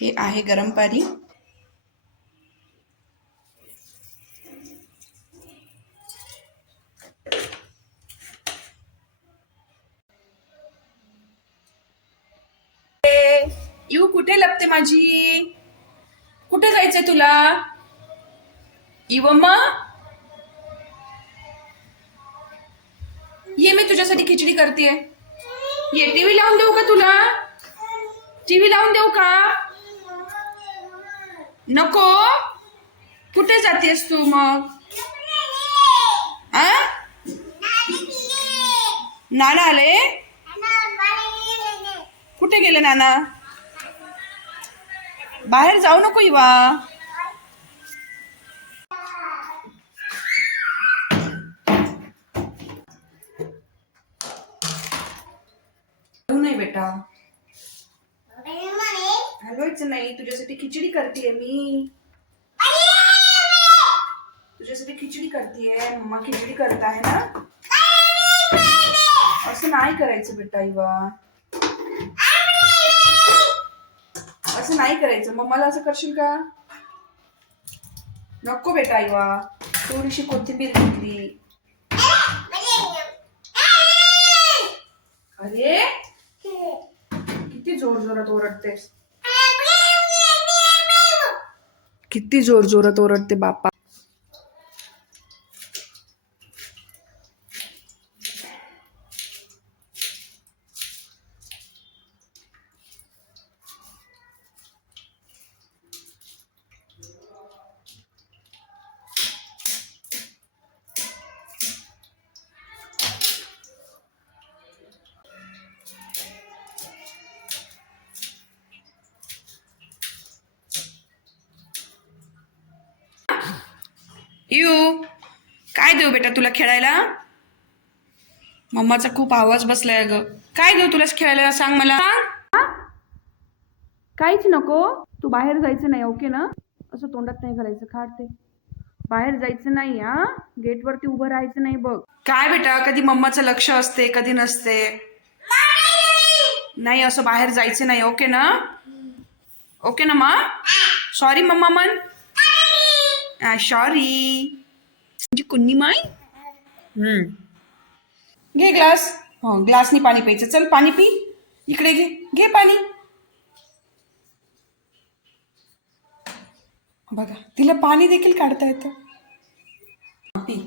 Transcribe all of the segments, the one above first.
हे आहे गरम पाणी. यू कुठे लपते माझी? कुठे जायचंय तुला? इवम्मा ये, मी तुझ्यासाठी खिचडी करतेय. ये, टीव्ही लावून देऊ का तुला? टीव्ही लावून देऊ का? नको. कुठे जातेस तू मग? आ? नाना आले? कुठे गेले नाना? बाहेर जाऊ नको इवा. नाही बेटा, हलवायचं नाही. तुझ्यासाठी खिचडी करतेय मी. तुझ्यासाठी खिचडी करतेय. मम्मा खिचडी करत आहे ना. असं नाही करायचं बेटा इवा. असं नाही करायचं. मम्माला असं करशील का? नको बेटा इवा. थोडीशी कोथिंबीर घेतली. अरे किती जोर जोरात ओरडतेस. किती जोर जोरात ओरडते बापा. यू काय देऊ बेटा तुला खेळायला? मम्माचा खूप आवाज बसलाय ग. काय देऊ तुला खेळायला सांग मला. काहीच नको. तू बाहेर जायचं नाही, ओके ना? असं तोंडात नाही घालायचं. खाते. बाहेर जायचं नाही हा. गेटवरती उभं राहायचं नाही बघ. काय बेटा, कधी मम्माचं लक्ष असते कधी नसते. नाही, असं बाहेर जायचं नाही, ओके ना? ओके ना मा? सॉरी मम्मा मन. सॉरी. म्हणजे कुन्नी माय. घे ग्लास. हो, ग्लासनी पाणी प्यायचं. चल पाणी पी. इकडे घे. घे पाणी. बघा, तिला पाणी देखील काढता येतं. पी.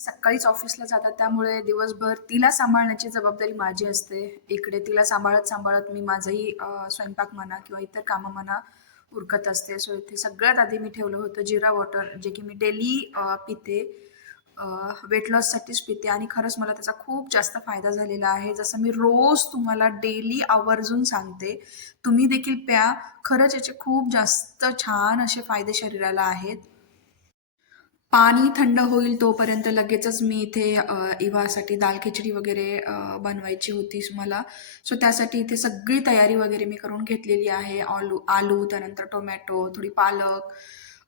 सकाळीच ऑफिसला जातात, त्यामुळे दिवसभर तिला सांभाळण्याची जबाबदारी माझी असते. इकडे तिला सांभाळत सांभाळत मी माझंही स्वयंपाक म्हणा किंवा इतर कामं म्हणा उरकत असते. सो इथे सगळ्यात आधी मी ठेवलं होतं जिरा वॉटर, जे की मी डेली पिते. वेट लॉससाठीच पिते आणि खरंच मला त्याचा खूप जास्त फायदा झालेला आहे. जसं मी रोज तुम्हाला डेली आवर्जून सांगते, तुम्ही देखील प्या. खरंच याचे खूप जास्त छान असे फायदे शरीराला आहेत. पाणी थंड होईल तोपर्यंत लगेचच मी इथे इवासाठी दाल खिचडी वगैरे बनवायची होती मला. सो त्यासाठी इथे सगळी तयारी वगैरे मी करून घेतलेली आहे. आलू, त्यानंतर टोमॅटो, थोडी पालक,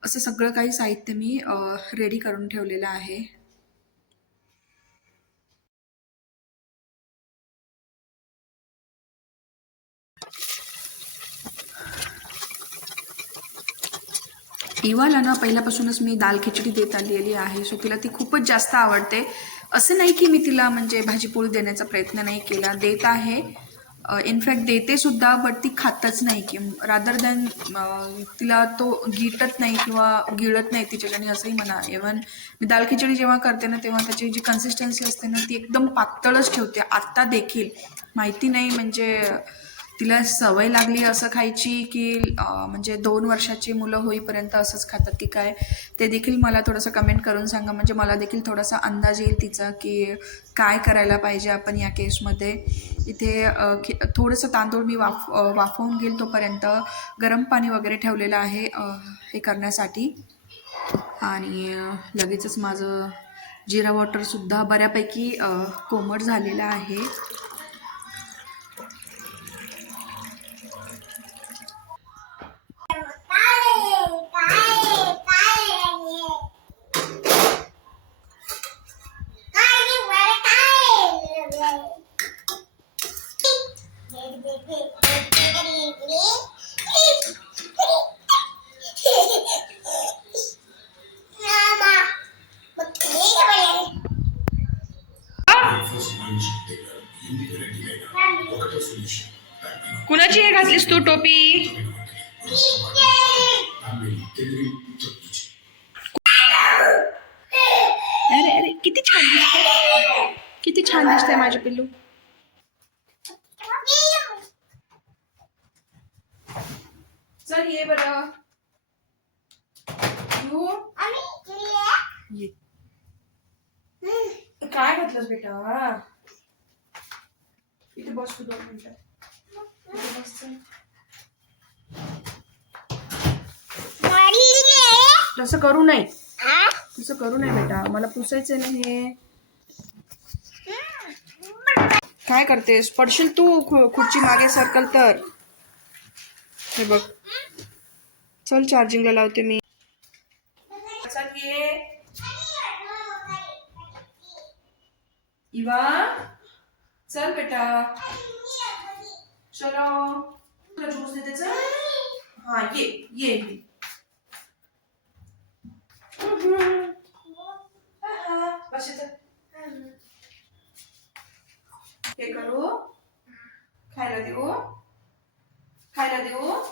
असं सगळं काही साहित्य मी रेडी करून ठेवलेलं आहे. इवाला ना पहिल्यापासूनच मी दाल खिचडी देत आलेली आहे. सो तिला ती खूपच जास्त आवडते. असं नाही की मी तिला म्हणजे भाजीपोळी देण्याचा प्रयत्न नाही केला, देत आहे. इनफॅक्ट देते सुद्धा, बट ती खातच नाही. की रादर दॅन तिला तो गिळत नाही किंवा गिळत नाही तिच्याच्याने असंही म्हणा. इव्हन मी दाल खिचडी जेव्हा करते ना, तेव्हा त्याची जी कन्सिस्टन्सी असते ना, ती एकदम पातळच ठेवते. आत्ता देखील माहिती नाही म्हणजे तिला सवय लागली असं खायची की म्हणजे 2 वर्षाची मुलं होईपर्यंत असंच खातात की काय, ते देखील मला थोडंसं कमेंट करून सांगा. म्हणजे मला देखील थोडासा अंदाज येईल तिचा की काय करायला पाहिजे आपण या केसमध्ये. इथे थोडंसं तांदूळ मी वाफवून घेईल तोपर्यंत गरम पाणी वगैरे ठेवलेलं आहे हे करण्यासाठी. आणि लगेचच माझं जिरा वॉटरसुद्धा बऱ्यापैकी कोमट झालेलं आहे. कुणाची हे घातलीस तू टोपी? अरे अरे किती छान दिसते, किती छान दिसते माझे पिल्लू. चल ये बरं. ये. काय घातलंस बेटा? इथे बस तू 2 मिनिटं. इथे बस चल. तसं करू नये, तसं करू नये बेटा. मला पुसायचं नाही हे. काय करतेस? पडशील तू खुर्ची मागे सरकल तर. हे बघ. चल चार्जिंगला लावते मी. चल ये. इवा चल बेटा. चलो तुला ज्यूस देते. चल. हा ये ये. बस इथं. हे करू, खायला देऊ, खायला देऊ.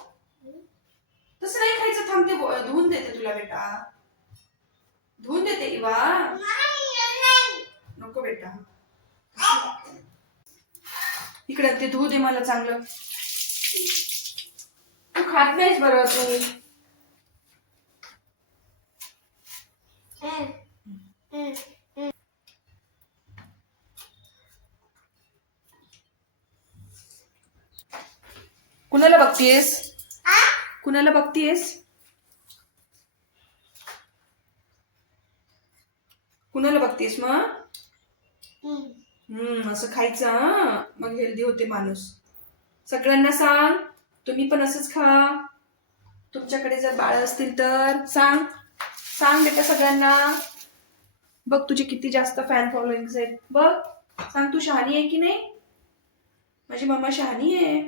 तसं नाही खायचं. थांबते, धुवून देते तुला बेटा, धुवून देते. इवा नको बेटा, इकडे ते धुवू दे मला चांगलं. तू खात नाहीस बरं तू. कुणाला बघतीयस? कुणाला बघतीयस? कुणाला बघतीयस मग? असं खायचं मग हेल्दी होते माणूस. सगळ्यांना सांग, तुम्ही पण असंच खा. तुमच्याकडे जर बाळ असतील तर सांग, सांग बेटा सगळ्यांना. बघ तुझे किती जास्त फॅन फॉलोइंग आहेत. बघ, सांग तू शहाणी आहे की नाही? माझी मम्मा शहाणी आहे.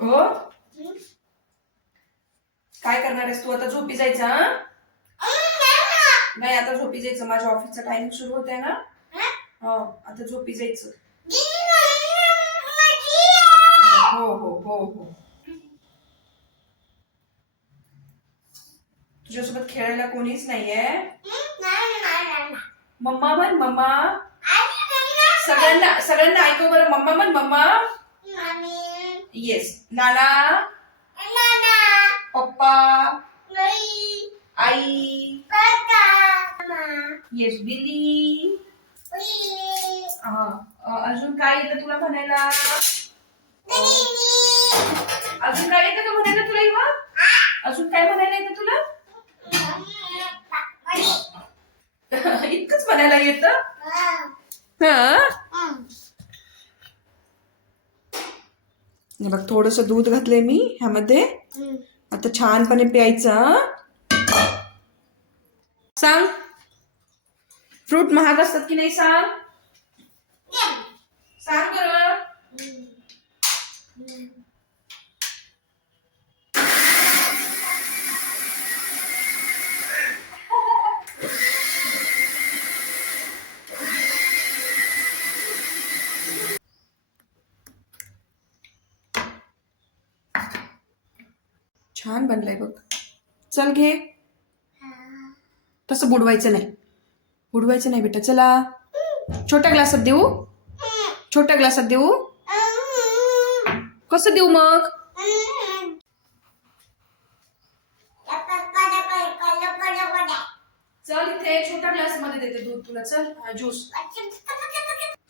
हो. काय करणार आहेस तू आता? झोपी जायचं? नाही आता झोपी जायचं. माझ्या ऑफिसचा टाइमिंग सुरू होत आहे ना. हो आता झोपी जायचं. हो हो हो हो. तुझ्यासोबत खेळायला कोणीच नाहीये. मम्मा म्हण मम्मा. सगळ्यांना सगळ्यांना ऐकव बरं. मम्मा म्हण मम्मा. येस. नाना, पप्पा, आई, येस बिली. अजून काय येतं तुला म्हणायला? अजून काय येतं का म्हणायला तुला इवा? अजून काय म्हणायला येतं तुला? इतकंच म्हणायला येतं? बघ थोडस दूध घातलंय मी ह्यामध्ये. आता छानपणे प्यायचं. सांग, फ्रूट महाग असतात की नाही? सांग, सांग बरं. छान बनलाय बघ. चल घे. तसं बुडवायचं नाही, बुडवायचं नाही बेटा. चला छोट्या ग्लासात देऊ, छोट्या ग्लासात देऊ. कसं देऊ मग? चल इथे छोट्या ग्लास मध्ये देते दूध तुला. चल ज्यूस.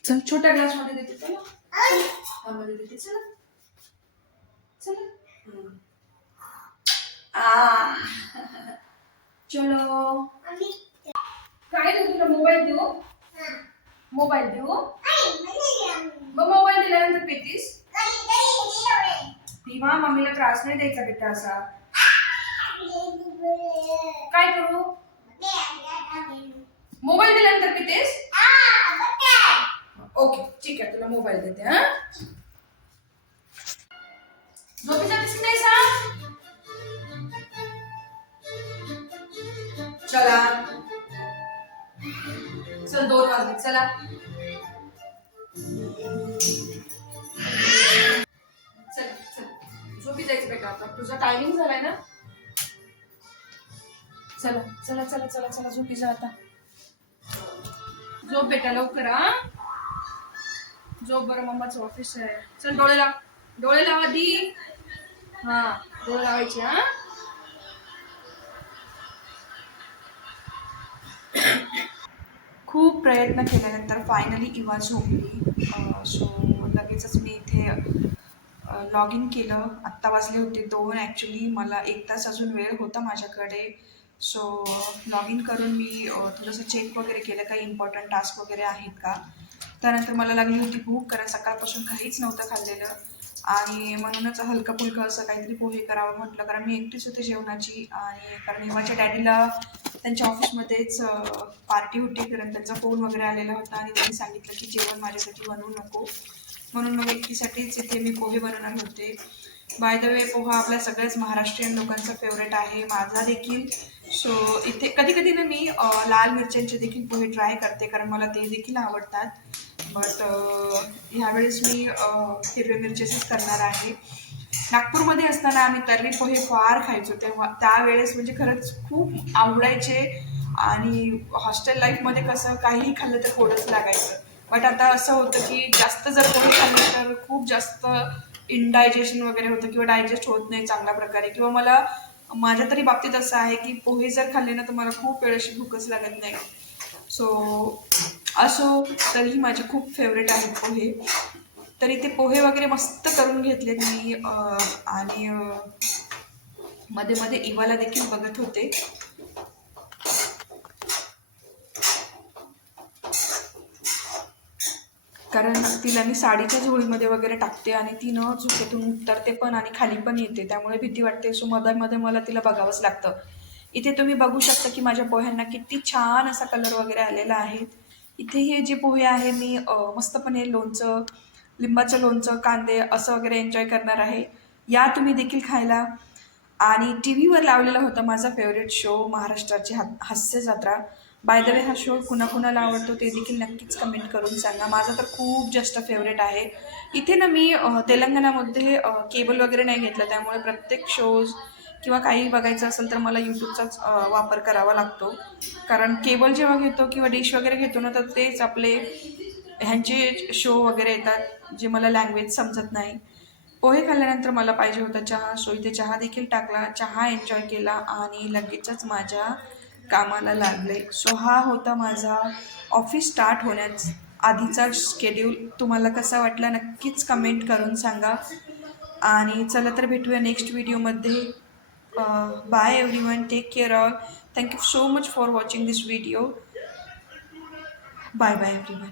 चल छोट्या ग्लास मध्ये देते. चला मध्ये देते. चला चला. चलो. काय देऊ तुला? मोबाईल देऊ? मोबाईल देऊ? मग मोबाईल दिल्यानंतर पेतीस? तेव्हा मम्मीला त्रास नाही द्यायचा बेटा असा. काय करू? मोबाईल दिल्यानंतर पितेस? मोबाईल देते. हा झोपी जातेस की नाही सांग. चला चल 2 वाजले चला. चल चल झोपी जायचं बेटा आता तुझा टायमिंग झालाय ना. चला चला चला चला चला झोपी जा आता. झोप बेटा लवकर. हा झोप बरं मम्माचं ऑफिस आहे. चल डोळे लाव. डोळे लाव आधी. हा डोळे लावायचे. हा खूप प्रयत्न केल्यानंतर फायनली इवा झोपली. सो लगेचच मी इथे लॉग इन केलं. आत्ता वाजले होते 2. ॲक्च्युली मला 1 तास अजून वेळ होता माझ्याकडे. सो लॉग इन करून मी थोडंसं चेक वगैरे केलं काही इम्पॉर्टंट टास्क वगैरे आहेत का. त्यानंतर मला लागली होती भूक कारण सकाळपासून काहीच नव्हतं खाल्लेलं आणि म्हणूनच हलकं फुलकं असं काहीतरी पोहे करावं म्हटलं कारण मी एकटीच होते जेवणाची. आणि कारण इवाच्या डॅडीला त्यांच्या ऑफिसमध्येच पार्टी होती कारण त्यांचा फोन वगैरे आलेला होता आणि त्यांनी सांगितलं की जेवण माझ्यासाठी बनवू नको म्हणून मग एकटीसाठीच इथे मी पोहे बनवणार होते. बाय द वे पोहा आपल्या सगळ्याच महाराष्ट्रीयन लोकांचा फेवरेट आहे माझा देखील. सो इथे कधी कधी ना मी लाल मिरच्यांचे देखील पोहे ट्राय करते कारण मला ते देखील आवडतात. बट ह्यावेळेस मी हिरव्या मिरच्याचेच करणार आहे. नागपूरमध्ये असताना आम्ही तर्री पोहे फार खायचो तेव्हा त्यावेळेस म्हणजे खरंच खूप आवडायचे. आणि हॉस्टेल लाईफमध्ये कसं काहीही खाल्लं तर थोडंच लागायचं. बट आता असं होतं की जास्त जर पोहे खाल्ले तर खूप जास्त इनडायजेशन वगैरे होतं किंवा डायजेस्ट होत नाही चांगल्या प्रकारे. किंवा मला माझ्या तरी बाबतीत असं आहे की पोहे जर खाल्ले ना तर मला खूप वेळ अशी भूकच लागत नाही. सो असो तरीही माझे खूप फेवरेट आहेत पोहे. तर इथे पोहे वगैरे मस्त करून घेतलेत मी आणि मध्ये मध्ये इवाला देखील बघत होते. कारण तिला मी साडीच्या झोळीमध्ये वगैरे टाकते आणि ती न चुकीतून उतरते पण आणि खाली पण येते त्यामुळे भीती वाटते. सो मध्ये मला तिला बघावंच लागतं. इथे तुम्ही बघू शकता की माझ्या पोह्यांना किती छान असा कलर वगैरे आलेला आहे. इथे हे जे पोहे आहे मी मस्तपणे लोणचं लिंबाचं लोणचं कांदे असं वगैरे एन्जॉय करणार आहे. या तुम्ही देखील खायला. आणि टी व्हीवर लावलेला होता माझा फेवरेट शो महाराष्ट्राची हास्य जत्रा. बाय द वे हा शो कुणाकुणाला आवडतो ते देखील नक्कीच कमेंट करून सांगा. माझा तर खूप जास्त फेवरेट आहे. इथे ना मी तेलंगणामध्ये केबल वगैरे नाही घेतलं त्यामुळे प्रत्येक शोज किंवा काही बघायचं असेल तर मला यूट्यूबचाच वापर करावा लागतो. कारण केबल जेव्हा घेतो किंवा डिश वगैरे घेतो ना तर तेच आपले ह्यांचे शो वगैरे येतात जे मला लँग्वेज समजत नाही. पोहे खाल्ल्यानंतर मला पाहिजे होता चहा. सो इथे चहा देखील टाकला चहा एन्जॉय केला आणि लगेचच माझ्या कामाला लागले. सो हा होता माझा ऑफिस स्टार्ट होण्यास आधीचा शेड्यूल. तुम्हाला कसा वाटला नक्कीच कमेंट करून सांगा. आणि चला तर भेटूया नेक्स्ट व्हिडिओमध्ये. Bye everyone take care all. Thank you so much for watching this video. Bye bye everyone.